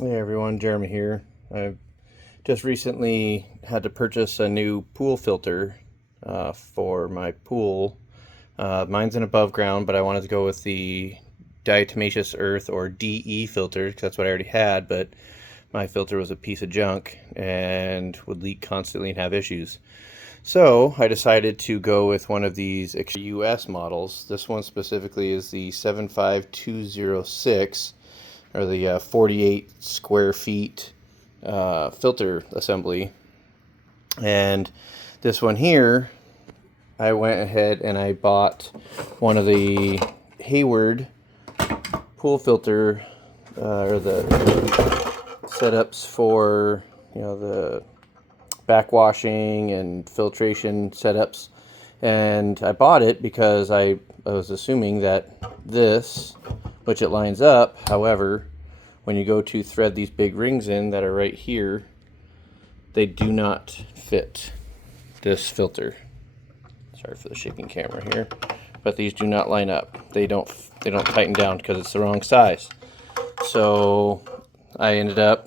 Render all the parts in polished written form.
Hey everyone, Jeremy here. I've just recently had to purchase a new pool filter for my pool. Mine's an above ground, but I wanted to go with the Diatomaceous Earth or DE filter because that's what I already had, but my filter was a piece of junk and would leak constantly and have issues. So I decided to go with one of these US models. This one specifically is the 75206, or the 48 square feet filter assembly. And this one here, I went ahead and I bought one of the Hayward pool filter or the setups for, the backwashing and filtration setups. And I bought it because I was assuming that this, which it lines up, however, when you go to thread these big rings in that are right here, they do not fit this filter. Sorry for the shaking camera here, but these do not line up. They don't tighten down because it's the wrong size. So I ended up,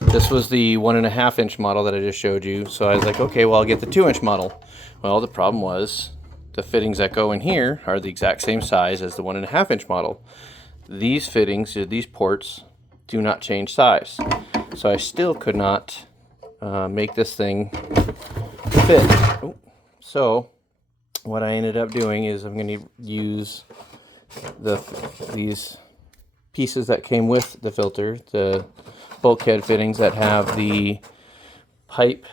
this was the 1.5 inch model that I just showed you. So I was like, okay, well, I'll get the 2-inch model. Well, the problem was the fittings that go in here are the exact same size as the 1.5 inch model. These fittings, these ports, do not change size. So I still could not make this thing fit. Oh. So what I ended up doing is I'm going to use these pieces that came with the filter, the bulkhead fittings that have the pipe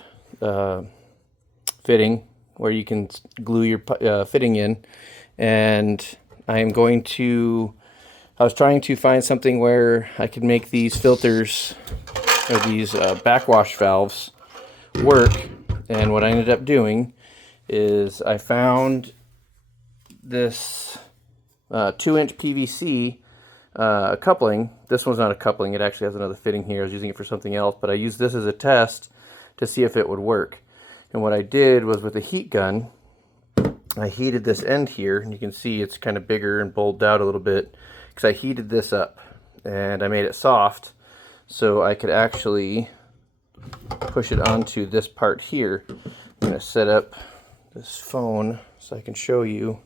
fitting where you can glue your fitting in. And I was trying to find something where I could make these filters or these backwash valves work. And what I ended up doing is I found this 2-inch PVC coupling. This one's not a coupling, it actually has another fitting here. I was using it for something else, but I used this as a test to see if it would work. And what I did was, with a heat gun, I heated this end here, and you can see it's kind of bigger and bulged out a little bit because I heated this up and I made it soft so I could actually push it onto this part here. I'm going to set up this phone so I can show you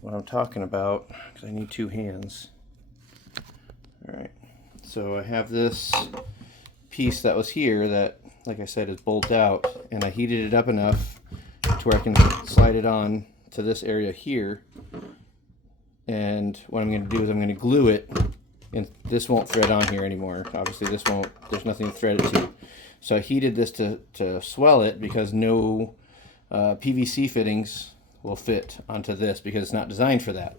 what I'm talking about because I need 2 hands. Alright, so I have this piece that was here that, like I said, is bulged out, and I heated it up enough to where I can slide it on to this area here. And what I'm going to do is I'm going to glue it, and this won't thread on here anymore. Obviously this won't, there's nothing to thread it to. So I heated this to swell it because no PVC fittings will fit onto this because it's not designed for that.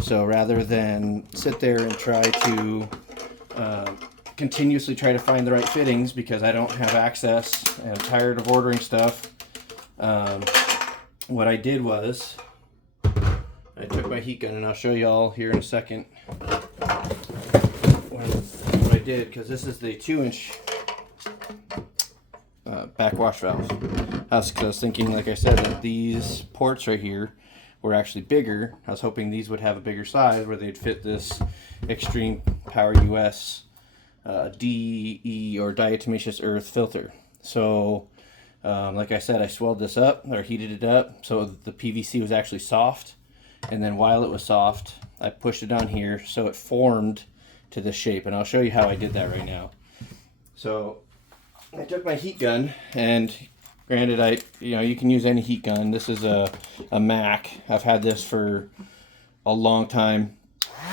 So rather than sit there and try to continuously try to find the right fittings because I don't have access and I'm tired of ordering stuff, what I did was I took my heat gun, and I'll show you all here in a second what I did, because this is the 2-inch backwash valve. I was thinking, like I said, that these ports right here were actually bigger. I was hoping these would have a bigger size where they'd fit this Xtremepowerus DE or Diatomaceous Earth filter. So like I said, I swelled this up or heated it up so the PVC was actually soft, and then while it was soft I pushed it on here so it formed to this shape, and I'll show you how I did that right now. So I took my heat gun, and granted, you can use any heat gun. This is a Mac. I've had this for a long time,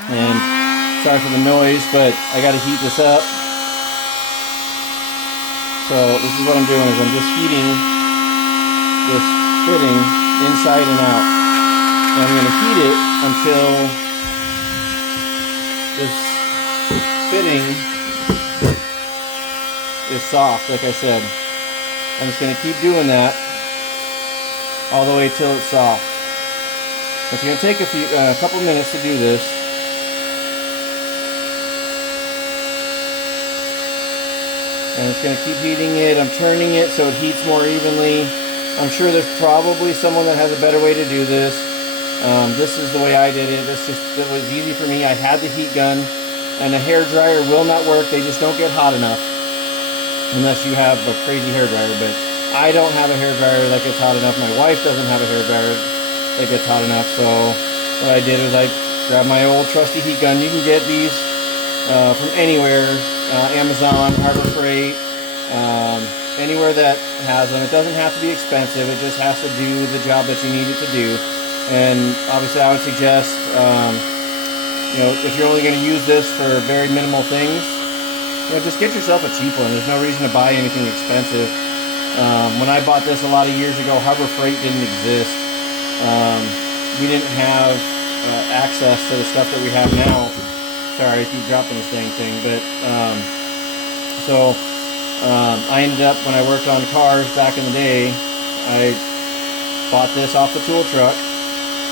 and sorry for the noise, but I got to heat this up. So this is what I'm doing, is I'm just heating this fitting inside and out. And I'm going to heat it until this fitting is soft, like I said. I'm just going to keep doing that all the way till it's soft. It's going to take a couple minutes to do this. And it's going to keep heating it. I'm turning it so it heats more evenly. I'm sure there's probably someone that has a better way to do this. This is the way I did it. It was easy for me. I had the heat gun, And a hair dryer will not work. They just don't get hot enough unless you have a crazy hair dryer. But I don't have a hair dryer that gets hot enough. My wife doesn't have a hair dryer that gets hot enough. So what I did was I grabbed my old trusty heat gun. You can get these from anywhere, Amazon, Harbor Freight, anywhere that has them. It doesn't have to be expensive. It just has to do the job that you need it to do. And obviously I would suggest, you know, if you're only going to use this for very minimal things, you know, just get yourself a cheap one. There's no reason to buy anything expensive. When I bought this a lot of years ago, Harbor Freight didn't exist. We didn't have access to the stuff that we have now. Sorry, I keep dropping this dang thing, but I ended up, when I worked on cars back in the day, I bought this off the tool truck,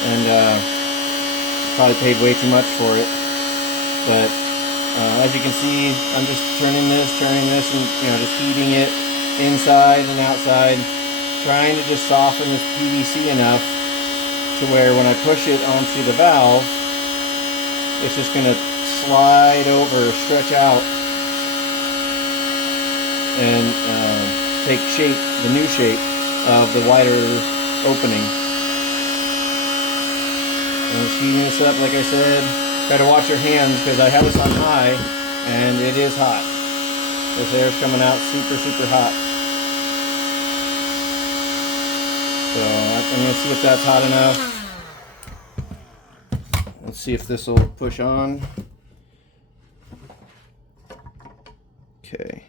and probably paid way too much for it. But as you can see, I'm just turning this, and you know, just heating it inside and outside, trying to just soften this PVC enough to where when I push it onto the valve, it's just going to slide over, stretch out, and take shape, the new shape of the wider opening. And just heating this up, like I said. Try to watch your hands because I have this on high and it is hot. This air is coming out super, super hot. So I'm going to see if that's hot enough. Let's see if this will push on. Okay.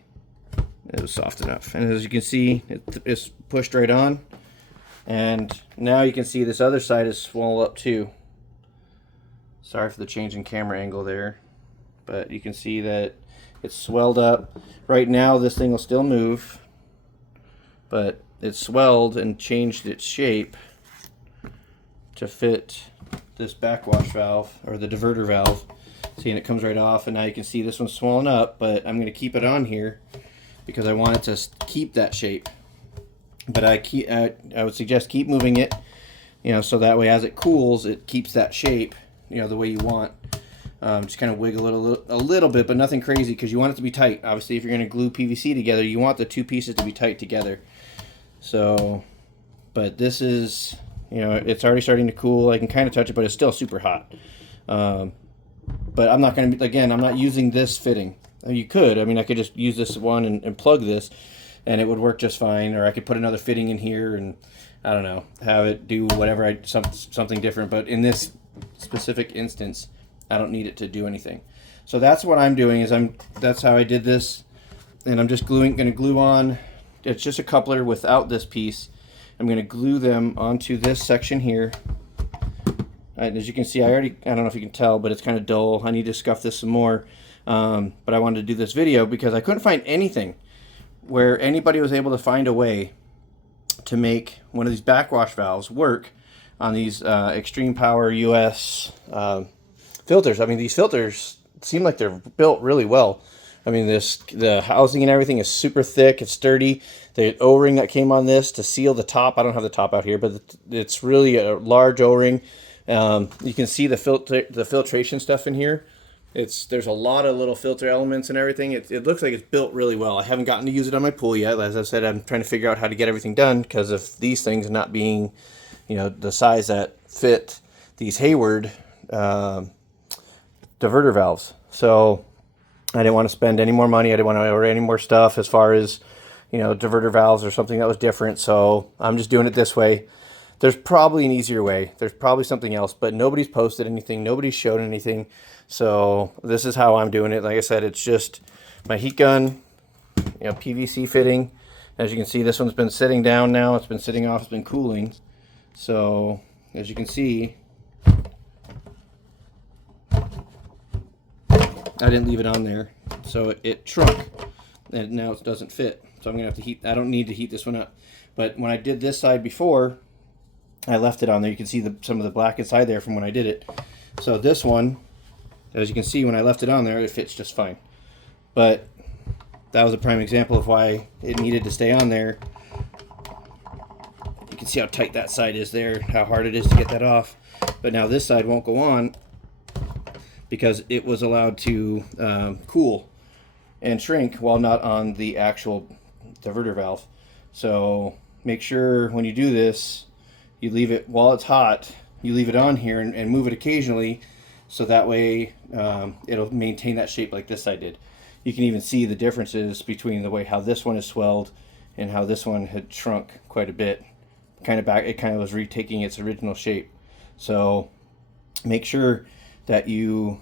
It was soft enough. And as you can see, it's pushed right on. And now you can see this other side is swollen up too. Sorry for the change in camera angle there, but you can see that it's swelled up. Right now this thing will still move, but it swelled and changed its shape to fit this backwash valve, or the diverter valve. See, and it comes right off, and now you can see this one's swollen up, but I'm going to keep it on here because I want it to keep that shape. But I would suggest keep moving it, you know, so that way as it cools, it keeps that shape, you know, the way you want. Just kind of wiggle it a little bit, but nothing crazy, because you want it to be tight. Obviously, if you're going to glue PVC together, you want the two pieces to be tight together. So, but this is, you know, it's already starting to cool. I can kind of touch it, but it's still super hot. But I'm not going to, again, I'm not using this fitting. You could, I mean, I could just use this one and plug this, and it would work just fine. Or I could put another fitting in here and, I don't know, have it do whatever, something different. But in this specific instance, I don't need it to do anything. So that's what I'm doing, is that's how I did this. And I'm just going to glue on, it's just a coupler without this piece. I'm going to glue them onto this section here. As you can see, I don't know if you can tell, but it's kind of dull. I need to scuff this some more. But I wanted to do this video because I couldn't find anything where anybody was able to find a way to make one of these backwash valves work on these Xtremepowerus filters. I mean, these filters seem like they're built really well. I mean, the housing and everything is super thick. It's sturdy. The O-ring that came on this to seal the top, I don't have the top out here, but it's really a large O-ring. You can see the filtration stuff in here. There's a lot of little filter elements and everything. It looks like it's built really well. I haven't gotten to use it on my pool yet. As I said, I'm trying to figure out how to get everything done because of these things not being, you know, the size that fit these Hayward diverter valves. So I didn't want to spend any more money. I didn't want to order any more stuff as far as, you know, diverter valves or something that was different. So I'm just doing it this way. There's probably an easier way. There's probably something else, but nobody's posted anything. Nobody's showed anything. So this is how I'm doing it. Like I said, it's just my heat gun, you know, PVC fitting. As you can see, this one's been sitting down now. It's been sitting off. It's been cooling. So as you can see, I didn't leave it on there. So it shrunk and now it doesn't fit. So I'm going to have to heat. I don't need to heat this one up. But when I did this side before, I left it on there. You can see some of the black inside there from when I did it. So this one, as you can see, when I left it on there, it fits just fine. But that was a prime example of why it needed to stay on there. You can see how tight that side is there, how hard it is to get that off. But now this side won't go on because it was allowed to cool and shrink while not on the actual diverter valve. So make sure when you do this, you leave it while it's hot, you leave it on here and move it occasionally, so that way it'll maintain that shape like this side did. You can even see the differences between the way how this one is swelled and how this one had shrunk quite a bit. It kind of was retaking its original shape. So make sure that you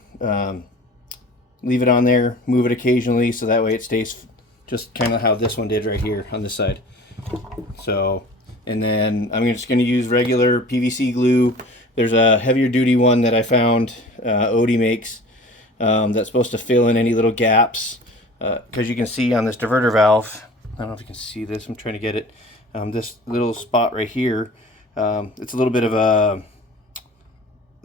leave it on there, move it occasionally, so that way it stays just kind of how this one did right here on this side. So, and then I'm just going to use regular PVC glue. There's a heavier duty one that I found Odie makes that's supposed to fill in any little gaps, because you can see on this diverter valve, I don't know if you can see this, I'm trying to get it, this little spot right here, it's a little bit of a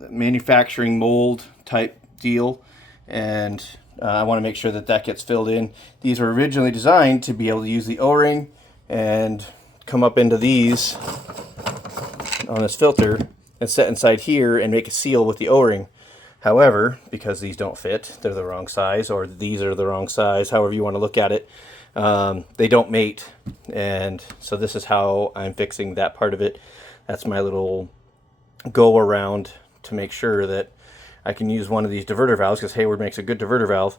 manufacturing mold type deal, and I want to make sure that that gets filled in. These were originally designed to be able to use the O-ring and come up into these on this filter and set inside here and make a seal with the O-ring. However, because these don't fit, they're the wrong size, or these are the wrong size, however you want to look at it, they don't mate. And so this is how I'm fixing that part of it. That's my little go around to make sure that I can use one of these diverter valves, because Hayward makes a good diverter valve.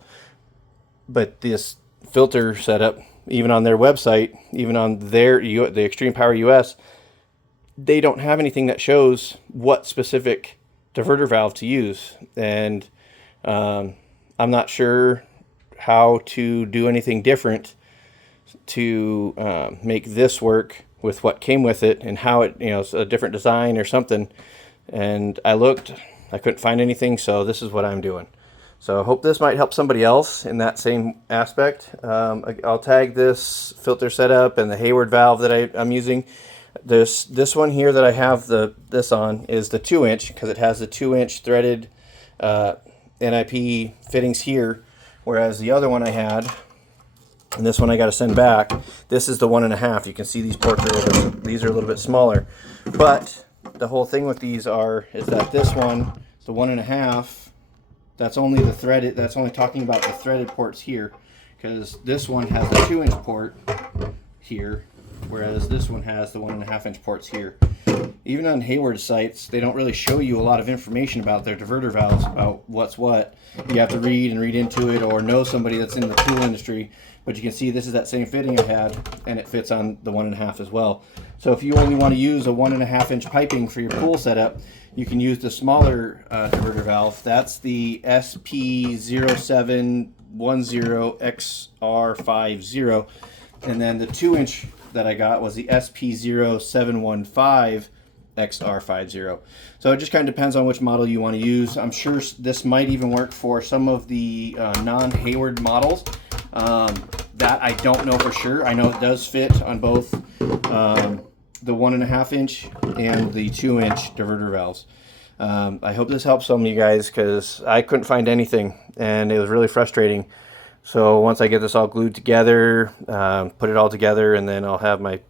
But this filter setup, even on their website, even on their the Xtremepower US, they don't have anything that shows what specific diverter valve to use. And I'm not sure how to do anything different to make this work with what came with it, and how it, it's a different design or something. And I looked, I couldn't find anything, so this is what I'm doing. So I hope this might help somebody else in that same aspect. I'll tag this filter setup and the Hayward valve that I'm using. This one here that I have this on is the 2-inch, because it has the 2-inch threaded NIP fittings here, whereas the other one I had, and this one I got to send back, this is the 1.5. You can see these ports these are a little bit smaller, but the whole thing with these is that this one, the 1.5, that's only the threaded. That's only talking about the threaded ports here, because this one has the 2-inch port here, whereas this one has the 1.5-inch ports here. Even on Hayward sites, they don't really show you a lot of information about their diverter valves, about what's what. You have to read into it, or know somebody that's in the tool industry. But you can see this is that same fitting I had, and it fits on the 1.5 as well. So if you only want to use a 1.5-inch piping for your pool setup, you can use the smaller diverter valve. That's the SP0710XR50, and then the 2-inch that I got was the SP0715XR50. So it just kind of depends on which model you want to use. I'm sure this might even work for some of the non-Hayward models. That I don't know for sure. I know it does fit on both the 1.5-inch and the 2-inch diverter valves. I hope this helps some of you guys, because I couldn't find anything and it was really frustrating. So once I get this all glued together, put it all together, and then I'll have my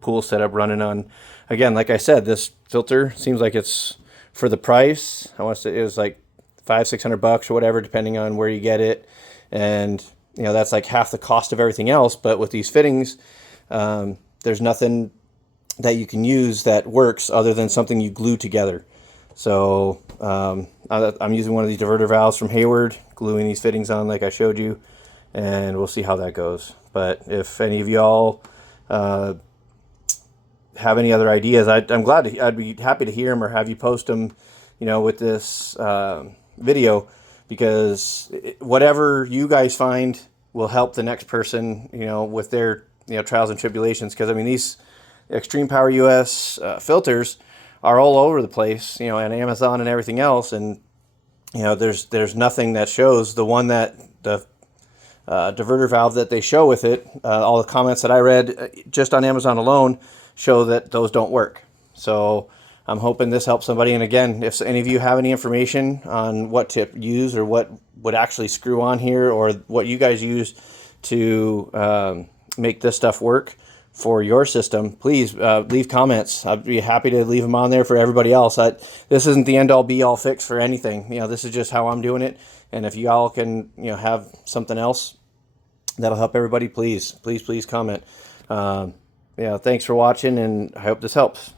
pool setup running on. Again, like I said, this filter seems like it's, for the price, I want to say it was like $500-600 or whatever, depending on where you get it. And that's like half the cost of everything else. But with these fittings, there's nothing that you can use that works other than something you glue together. So I'm using one of these diverter valves from Hayward, gluing these fittings on like I showed you, and we'll see how that goes. But if any of y'all have any other ideas, I'd be happy to hear them, or have you post them, with this video, because whatever you guys find will help the next person, with their trials and tribulations. Because I mean, these Xtremepower US filters are all over the place, on Amazon and everything else, and there's nothing that shows the one that the diverter valve that they show with it. All the comments that I read just on Amazon alone show that those don't work. So I'm hoping this helps somebody. And again, if any of you have any information on what to use, or what would actually screw on here, or what you guys use to make this stuff work for your system, please leave comments. I'd be happy to leave them on there for everybody else. This isn't the end-all be-all fix for anything. You know, this is just how I'm doing it. And if y'all can, you know, have something else that'll help everybody, please comment. Yeah, thanks for watching, and I hope this helps.